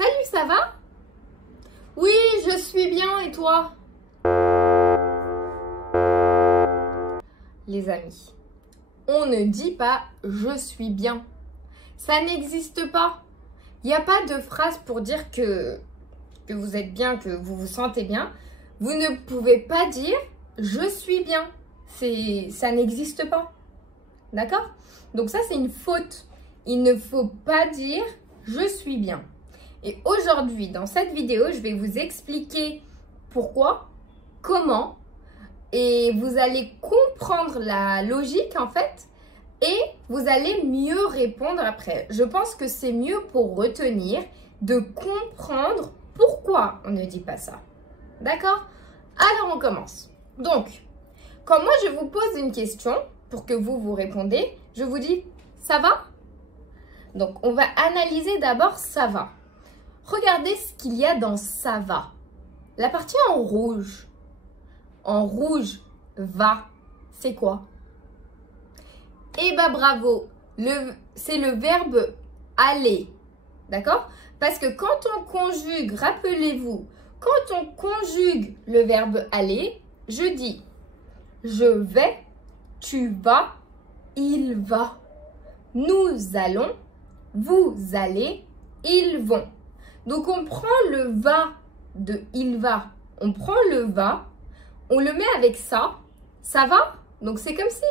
Salut, ça va? Oui, je suis bien, et toi? Les amis, on ne dit pas « je suis bien ». Ça n'existe pas. Il n'y a pas de phrase pour dire que vous êtes bien, que vous vous sentez bien. Vous ne pouvez pas dire « je suis bien ». Ça n'existe pas. D'accord? Donc ça, c'est une faute. Il ne faut pas dire « je suis bien ». Et aujourd'hui, dans cette vidéo, je vais vous expliquer pourquoi, comment, et vous allez comprendre la logique en fait, et vous allez mieux répondre après. Je pense que c'est mieux pour retenir, de comprendre pourquoi on ne dit pas ça. D'accord? Alors on commence. Donc, quand moi je vous pose une question, pour que vous répondez, je vous dis « ça va ?» Donc, on va analyser d'abord « ça va ». Regardez ce qu'il y a dans « ça va ». La partie en rouge. En rouge, va, c'est quoi? Eh bien, bravo, c'est le verbe aller. D'accord? Parce que quand on conjugue, rappelez-vous, quand on conjugue le verbe aller, je dis je vais, tu vas, il va. Nous allons, vous allez, ils vont. Donc, on prend le va de il va. On prend le va, on le met avec ça. Ça va? Donc, c'est comme si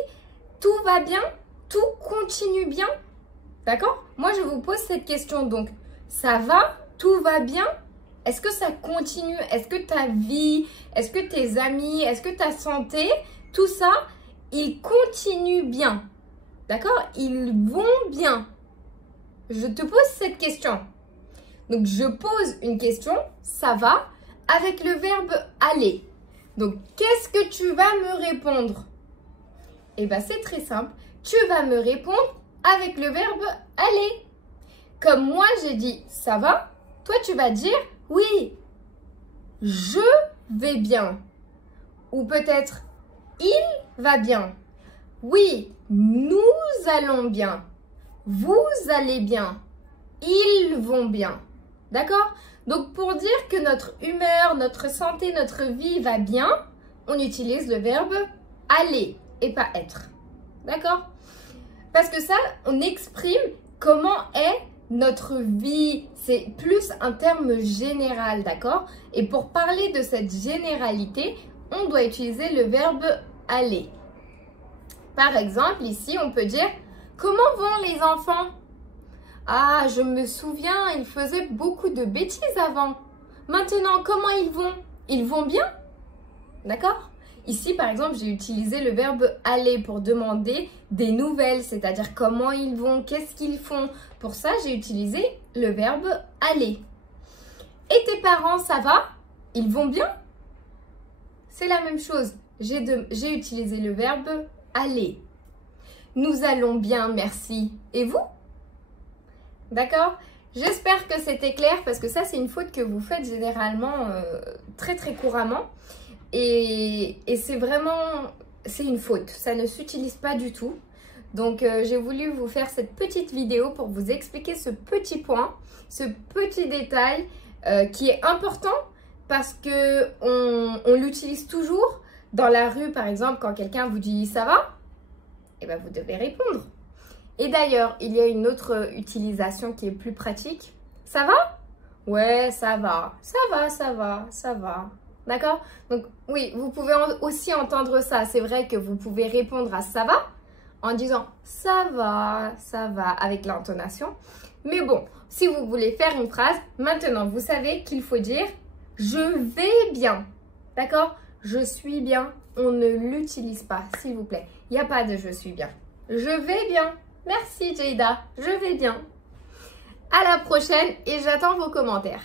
tout va bien, tout continue bien. D'accord? Moi, je vous pose cette question. Donc, ça va? Tout va bien? Est-ce que ça continue? Est-ce que ta vie, est-ce que tes amis, est-ce que ta santé, tout ça, il continue bien? D'accord? Ils vont bien. Je te pose cette question. Donc, je pose une question, ça va, avec le verbe aller. Donc, qu'est-ce que tu vas me répondre? Eh bien, c'est très simple. Tu vas me répondre avec le verbe aller. Comme moi, j'ai dit ça va, toi, tu vas dire oui, je vais bien. Ou peut-être il va bien. Oui, nous allons bien. Vous allez bien. Ils vont bien. D'accord? Donc, pour dire que notre humeur, notre santé, notre vie va bien, on utilise le verbe aller et pas être. D'accord? Parce que ça, on exprime comment est notre vie. C'est plus un terme général, d'accord? Et pour parler de cette généralité, on doit utiliser le verbe aller. Par exemple, ici, on peut dire « Comment vont les enfants ?» Ah, je me souviens, ils faisaient beaucoup de bêtises avant. Maintenant, comment ils vont? Ils vont bien? D'accord? Ici, par exemple, j'ai utilisé le verbe aller pour demander des nouvelles, c'est-à-dire comment ils vont, qu'est-ce qu'ils font. Pour ça, j'ai utilisé le verbe aller. Et tes parents, ça va? Ils vont bien? C'est la même chose. J'ai utilisé le verbe aller. Nous allons bien, merci. Et vous? D'accord? J'espère que c'était clair parce que ça, c'est une faute que vous faites généralement très couramment. Et c'est vraiment, c'est une faute. Ça ne s'utilise pas du tout. Donc, j'ai voulu vous faire cette petite vidéo pour vous expliquer ce petit point, ce petit détail qui est important parce que on l'utilise toujours dans la rue, par exemple, quand quelqu'un vous dit « ça va ?» Eh bien, vous devez répondre. Et d'ailleurs, il y a une autre utilisation qui est plus pratique. Ça va? Ouais, ça va. Ça va, ça va, ça va. D'accord? Donc, oui, vous pouvez aussi entendre ça. C'est vrai que vous pouvez répondre à ça va en disant ça va, avec l'intonation. Mais bon, si vous voulez faire une phrase, maintenant, vous savez qu'il faut dire je vais bien. D'accord? Je suis bien. On ne l'utilise pas, s'il vous plaît. Il n'y a pas de je suis bien. Je vais bien. Merci Jada, je vais bien. À la prochaine et j'attends vos commentaires.